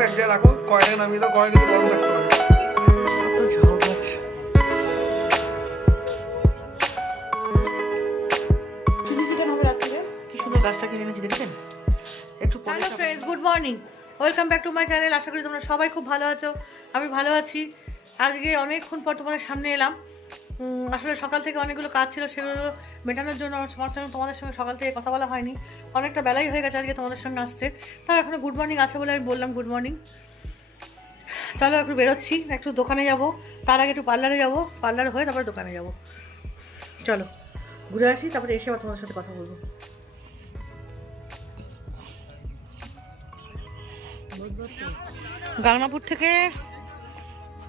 রাখো, এক জায়গায় রাখো, কয়টাকে নামিয়ে দাও, কড়াই কিন্তু গরম থাকতে পারে। কত ঝাউ গাছ, চিলি চিকেন হবে রাত্রিরে। কি সুন্দর গাছটা কিনে এনেছি দেখছেন। একটু hello friends, good morning, welcome back to my channel. আশা করি তোমরা সবাই খুব ভালো আছো, আমি ভালো আছি। আজকে অনেকক্ষণ পর তোমাদের সামনে এলাম। আসলে সকাল থেকে অনেকগুলো কাজ ছিল, সেগুলো মেটানোর জন্য তোমাদের সঙ্গে সকাল থেকে কথা বলা হয়নি। অনেকটা বেলাই হয়ে গেছে আজকে তোমাদের সঙ্গে আসতে। তাও এখনও গুড মর্নিং আছে বলে আমি বললাম গুড মর্নিং। চলো একটু বেরোচ্ছি, একটু দোকানে যাব, তার আগে একটু পার্লারে যাব, পার্লারে হয়ে তারপরে দোকানে যাব। চলো ঘুরে আসি, তারপরে এসে আবার তোমাদের সাথে কথা বলবো।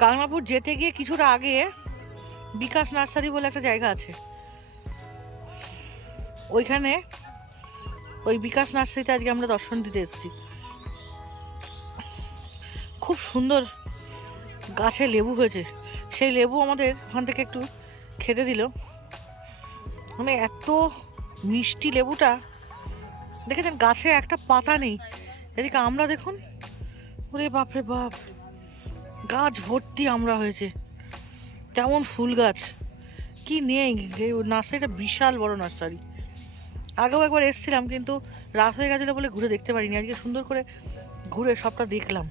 গাংনাপুর যেতে গিয়ে কিছুটা আগে বিকাশ নার্সারি বলে একটা জায়গা আছে, ওইখানে ওই বিকাশ নার্সারিতে আজকে আমরা দর্শন দিতে এসেছি। খুব সুন্দর গাছে লেবু হয়েছে, সেই লেবু আমাদের ওখান থেকে একটু খেতে দিল। মানে এত মিষ্টি লেবুটা, দেখেছেন গাছে একটা পাতা নেই। এদিকে আমরা দেখুন, ওরে বাপরে বাপ, গাছ ভর্তি আমরা হয়েছে, যেমন ফুল গাছ কি নেই। নার্সারিটা বিশাল বড় নার্সারি। আগেও একবার এসেছিলাম, কিন্তু রাত হয়ে গেছিলো বলে ঘুরে দেখতে পারিনি। আজকে সুন্দর করে ঘুরে সবটা দেখলাম।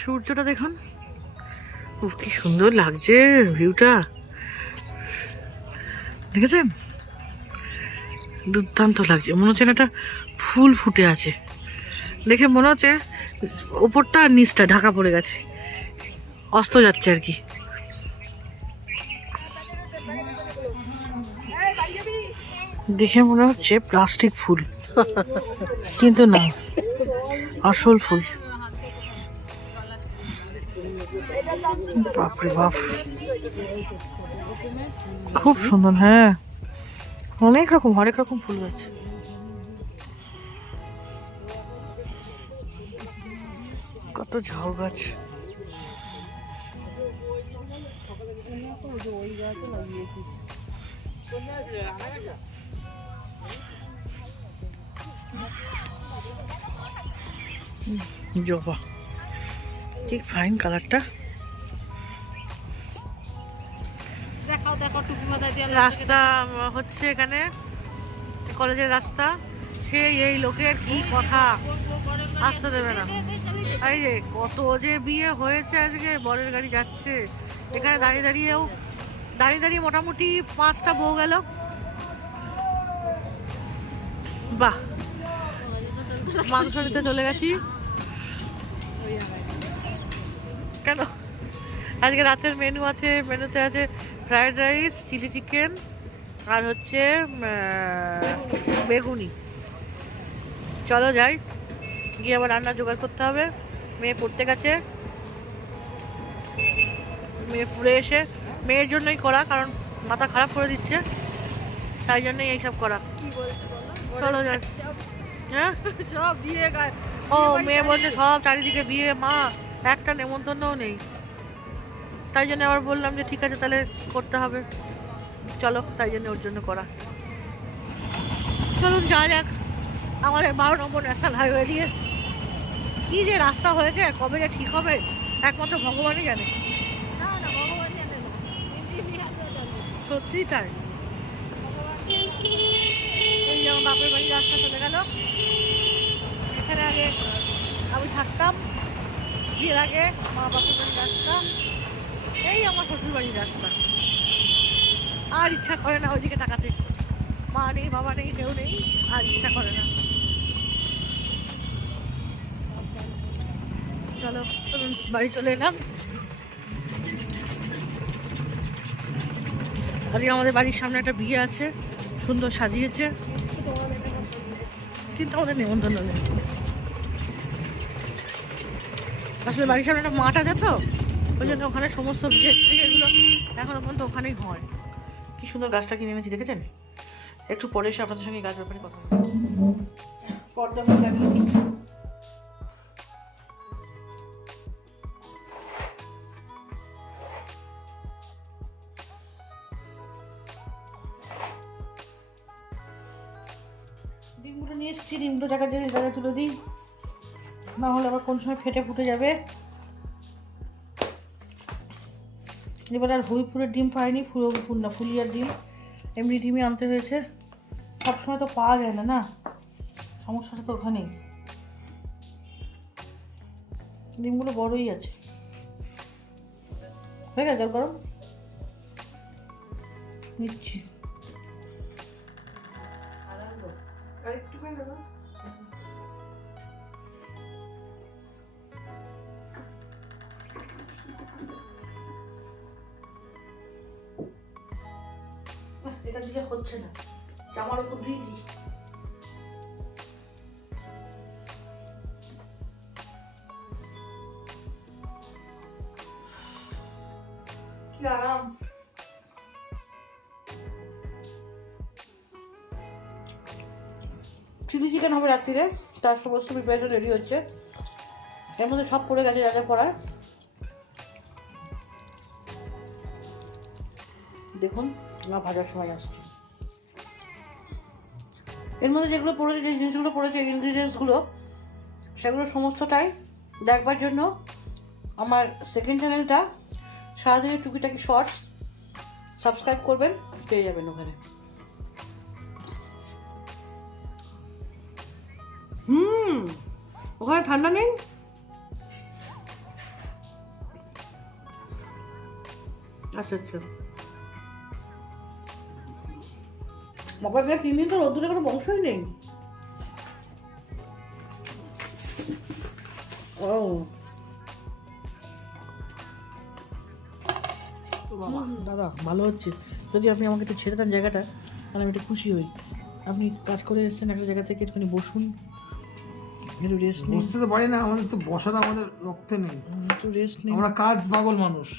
সূর্যটা দেখুন, কি সুন্দর লাগছে ভিউটা, দেখেছেন? দুর্দান্ত লাগছে, মনে হচ্ছে একটা ফুল ফুটে আছে। দেখে মনে হচ্ছে ওপরটা আর নিচটা ঢাকা পড়ে গেছে, অস্ত যাচ্ছে আর কি। দেখে মনে হচ্ছে প্লাস্টিক ফুল, কিন্তু না, আসল ফুল। বাপরে বাপ, খুব সুন্দর। হ্যাঁ, অনেক রকম, হরেক রকম ফুল গাছ। কত ঝাউ গাছ, জবা, ঠিক ফাইন কালারটা। রাস্তা হচ্ছে এখানে, কলেজের রাস্তা। সেই এই লোকের কি কথা, আসতে দেবে না। এই যে কত যে বিয়ে হয়েছে আজকে, বরের গাড়ি যাচ্ছে এখানে দাঁড়িয়ে দাঁড়িয়ে মোটামুটি 5টা বউ গেল। বাহ, মাংস নিতে চলে গেছি। কেন? আজকে রাতের মেনু আছে, মেনুতে আছে ফ্রায়েড রাইস, চিলি চিকেন, আর হচ্ছে বেগুনি। চলো যাই, গিয়ে আবার রান্না জোগাড় করতে হবে। মেয়ে পড়তে গেছে, মেয়ে পড়ে এসে, মেয়ের জন্যই করা, কারণ মাথা খারাপ করে দিচ্ছে, তাই জন্যই এইসব করা। চলো যাই। হ্যাঁ, ও মেয়ে বলছে সব চারিদিকে বিয়ে, মা একটা নেমন্তন্নও নেই। তাই জন্য আবার বললাম যে ঠিক আছে তাহলে করতে হবে, চলো, তাই জন্য ওর জন্য করা। চলুন যাওয়া যাক আমাদের 12 নম্বর ন্যাশনাল হাইওয়ে দিয়ে। কি যে রাস্তা হয়েছে, কবে যে ঠিক হবে একমাত্র ভগবানই জানে। সত্যি তাই। এই যেমন বাপের বাড়ির রাস্তা চলে গেল, এখানে আগে আমি থাকতাম, বিয়ের আগে মা বাপের বাড়ির রাস্তা, এই আমার শ্বশুর বাড়ির রাস্তা। আর ইচ্ছা করে না ওইদিকে তাকাতে, মা নেই, বাবা নেই, কেউ নেই, আর ইচ্ছা করে না। চলো বাড়ি চলে এলাম। আজকে আমাদের বাড়ির সামনে একটা বিয়ে আছে, সুন্দর সাজিয়েছে, কিন্তু আমাদের নেমন্তন্ন নেই। আসলে বাড়ির সামনে একটা মাঠ আছে তো, ওই জন্য ওখানে সমস্ত বিয়েগুলো এখনো পর্যন্ত ওখানেই হয়। কি সুন্দর গাছটা কিনে এনেছি দেখেছেন। একটু পরে এসে আপনাদের সঙ্গে গাছ ব্যাপারে কথা বলবো। পর্দা লাগিয়ে দিই। নিয়ে এসেছি, ডিমগুলো জায়গায় জায়গায় তুলে দিই, না হলে আবার কোন সময় ফেটে ফুটে যাবে। এবার আর হরিপুরের ডিম পাইনি, ফুলিয়ার ডিম, এমনি ডিমই আনতে হয়েছে। সবসময় তো পাওয়া যায় না, না সমস্যাটা তো ওখানেই। ডিমগুলো বড়ই আছে। হয়ে গেছে, জল গরম নিচ্ছি। এটা দিয়ে হচ্ছে না, জামার উপর দিয়ে দিই। কি আরাম। চিলি চিকেন হবে রাত্রিরে, তার সমস্ত প্রিপারেশন রেডি হচ্ছে। এর মধ্যে সব পড়ে গেছে যা যা পড়ার। দেখুন না, ভাজার সময় আসছে। এর মধ্যে যেগুলো পড়েছে, যে জিনিসগুলো পড়েছে, ইনগ্রিডিয়েন্টসগুলো, সেগুলো সমস্তটাই দেখবার জন্য আমার সেকেন্ড চ্যানেলটা সারাদিনের টুকিটাকি শর্টস সাবস্ক্রাইব করবেন, পেয়ে যাবেন ওখানে। ওখানে ঠান্ডা নেই? আচ্ছা আচ্ছা, বাবা 3 দিন তো রোদ্দুরে কোনো বংশই নেই। ও বাবা, দাদা ভালো হচ্ছে। যদি আপনি আমাকে একটু ছেড়ে দেন জায়গাটা, তাহলে আমি একটু খুশি হই। আপনি কাজ করে এসেছেন একটা জায়গা থেকে, একটুখানি বসুন, একটু রেস্ট নিন। বসতে তো পারি না, আমাদের তো বসাটা আমাদের রক্তে নেই। একটু রেস্ট নিন। আমরা কাজ পাগল মানুষ,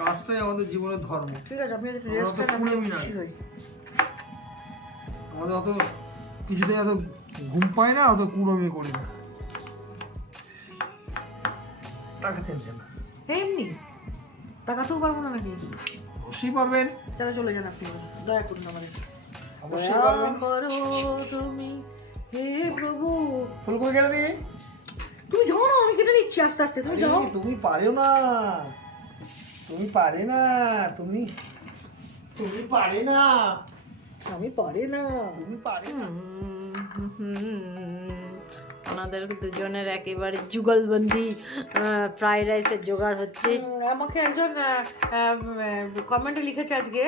কাজটাই আমাদের জীবনের ধর্ম। ঠিক আছে, আপনি একটু রেস্ট নেন, আমি খুশি হই। আমাদের অত কিছুতে এত ঘুম পায় না, অত কুড়মি করি না। টাকা চিনতে না, এমনি টাকাতেও পারবো না নাকি? অবশ্যই পারবেন। তাহলে চলে যান আপনি, দয়া করুন আমাদের। অবশ্যই পারবেন। করো তুমি হে প্রভু। ফুলকপি কেটে দিই। তুমি যাও না, আমি কেটে নিচ্ছি আস্তে আস্তে। তুমি যাও। তুমি পারেও না, তুমি পারে না, তুমি পারে না, আমি পারি না। তুমি পারে না। আমাদের দুজনের একেবারে যুগলবন্দি ফ্রাইড রাইসের জোগাড় হচ্ছে। আমাকে একজন কমেন্টে লিখেছে আজকে,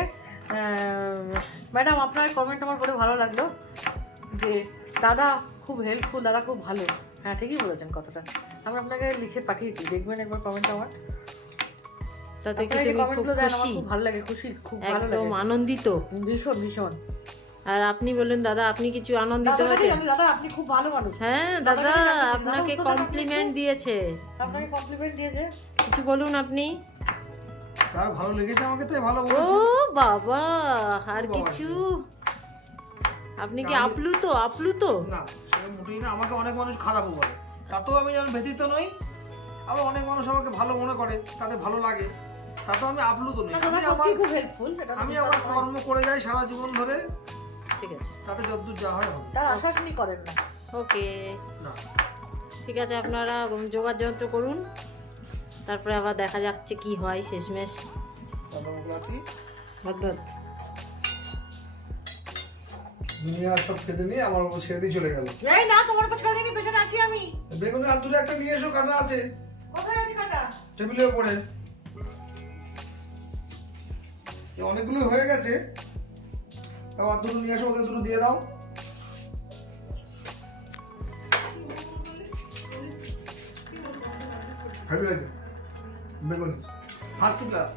ম্যাডাম আপনার কমেন্ট আমার পড়ে ভালো লাগলো, যে দাদা খুব হেল্পফুল, দাদা খুব ভালো। হ্যাঁ ঠিকই বলেছেন কথাটা, আমি আপনাকে লিখে পাঠিয়েছি, দেখবেন একবার কমেন্ট আমার। তাতে কি তুমি খুব খুশি? খুব ভালো লাগে, খুশি, খুব ভালো লাগে, একদম আনন্দিত, ভীষণ ভীষণ। আর আপনি বললেন দাদা আপনি কিছু আনন্দিত হয়েছেন? দাদা আপনি খুব ভালো মানুষ। হ্যাঁ দাদা আপনাকে কমপ্লিমেন্ট দিয়েছে, আপনাকে কমপ্লিমেন্ট দিয়েছে। কিছু বলুন আপনি। তার ভালো লেগেছে আমাকে, তাই ভালো ও বলেছে। বাবা, আর কিছু? আপনি কি আপ্লুত? না সেটা মোটেই না, আমাকে অনেক মানুষ খারাপও বলে, তাতেও আমি যেমন ব্যতীত নই। আবার অনেক মানুষ আমাকে ভালো মনে করে, তাদের ভালো লাগে, তাতেও আমি আপ্লুত নই। আমি আমার কর্ম করে যাই সারা জীবন ধরে, ঠিক আছে, তাতে যতদূর যা হয় হবে। তার আশা আপনি করেন না। ওকে না ঠিক আছে, আপনারা যোগাযোগ করুন, তারপরে আবার দেখা যাচ্ছে কি হয় শেষমেশ। দুনিয়া সব খেতে নিয়ে আমার উপর ছেড়ে দিয়ে চলে গেল। এই না, তোমার উপর ছেড়ে দিই, পেছনে আছি আমি। বেগুনি আর দুটো একটা নিয়ে এসো, কাটা আছে। কোথায় আছে কাটা? টেবিলের উপরে। অনেকগুলো হয়ে গেছে, তাও আর দুটো নিয়ে এসো, ওদের দুটো দিয়ে দাও। হেভি হয়েছে বেগুনি, ফার্স্ট ক্লাস।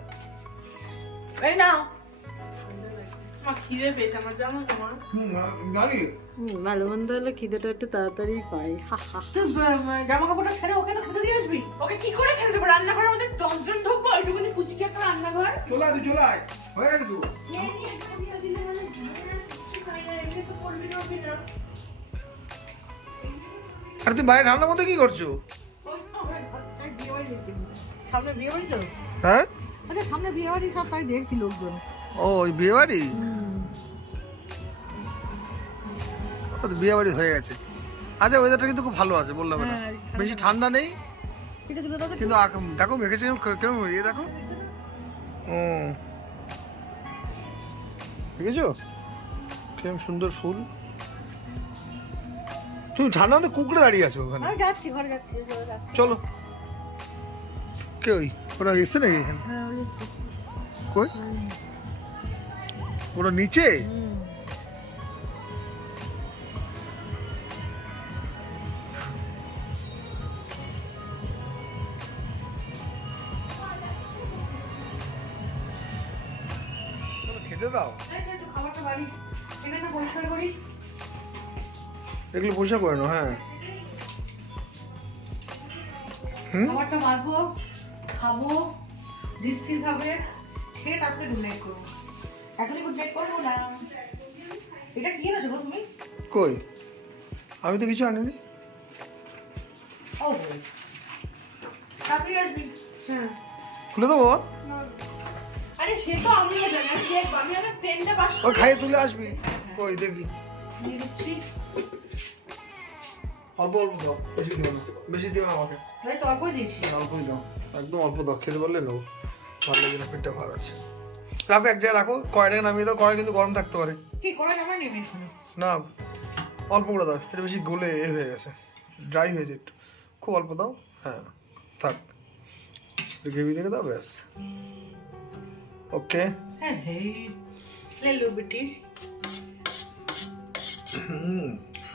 এই নাও। আমার খিদে পেয়েছে, আমার জানো তোমার। গাড়ি ভালো মন্দ হলে খিদেটা একটু তাড়াতাড়ি পাই। তুই জামা কাপড়টা ছেড়ে ওকে তো খেতে দিয়ে আসবি। ওকে কি করে খেতে দেবো? রান্নাঘরের মধ্যে 10 জন ঢুকবো, ওইটুকুনি কুচিকে একটা রান্নাঘর। চলে আয়, তুই চলে আয়, হয়ে গেছে তো। আর তুই বাইরে ঠান্ডার মধ্যে কি করছো? সামনে বিয়ে বাড়ি তো? হ্যাঁ, আচ্ছা সামনে বিয়ে বাড়ি, সব তাই দেখছি লোকজন। ও ওই বিয়ে বাড়ি। বিয়ে বাড়ি হয়ে গেছে। আচ্ছা ওয়েদারটা কিন্তু খুব ভালো আছে, বললাম না হ্যাঁ, বেশি ঠান্ডা নেই, এটা তুলে দাও তো। কিন্তু দেখো মেঘেছে কেমন ইয়ে দেখো। ও দেখেছো কেমন সুন্দর ফুল। তুমি ঠান্ডা মধ্যে কুকুরে দাঁড়িয়ে আছো ওখানে। আমি যাচ্ছি, ঘরে যাচ্ছি, ঘরে যাচ্ছি। চলো। কে ওই ওরা এসছে নাকি এখানে? হ্যাঁ, ওই কই ওরা নিচে? খেতে দাও, এই যে একটু খাবারটা বাড়ি, এখানে পরিষ্কার করি। এগুলো পয়সা করে না। হ্যাঁ খাবারটা বাড়বো, খাবো স্থির ভাবে, খেয়ে তারপরে গুড নাইট করবো। এখনই গুড নাইট করবো না। এটা কি এনেছো গো তুমি? কই আমি তো কিছু আনিনি। ও তাড়াতাড়ি আসবি। হ্যাঁ খুলে দেবো? আরে সে তো আমিও জানি, আমি দেখবো, আমি আমার পেনটা পাস ও খাইয়ে তুলে আসবি। কই দেখি দিয়ে দিচ্ছি। অল্প অল্প দাও, বেশি দিও না, বেশি দিও না আমাকে, তাই তো অল্পই দিয়েছি। অল্পই দাও, একদম অল্প দাও। খেতে পারলে নেবো, ভালো লাগে না, পেটটা ভার আছে। রাখো এক জায়গায় রাখো, কড়াইটাকে নামিয়ে দাও, কড়াই কিন্তু গরম থাকতে পারে। কি করে জামাই নেবে এখানে? না অল্প করে দাও, এটা বেশি গলে হয়ে গেছে, ড্রাই হয়েছে একটু, খুব অল্প দাও। হ্যাঁ থাক, গ্রেভি দেখে দাও ব্যাস। ওকে হ্যাঁ হ্যাঁ ले लो बेटी।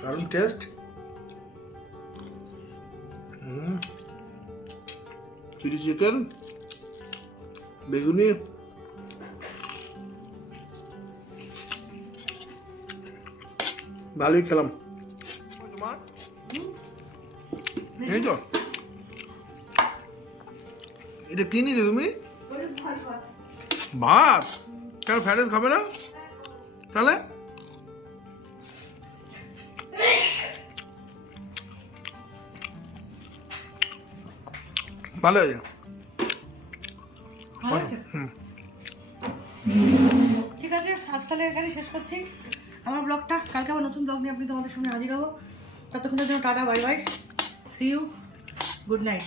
দারুণ টেস্ট। চিলি চিকেন, বেগুনি, ভালোই খেলাম। তোমার এই তো এটা কি নিয়েছো তুমি? ভাত? কেন ফ্রাইড রাইস খাবে না তাহলে? ভালো হয়েছে। ঠিক আছে, আজ তাহলে এখানে শেষ করছি আমার ব্লগটা। কালকে আবার নতুন ব্লগ নিয়ে আপনি তোমাদের সামনে হাজির হবো। ততক্ষণের জন্য tata, bye bye, see you, good night.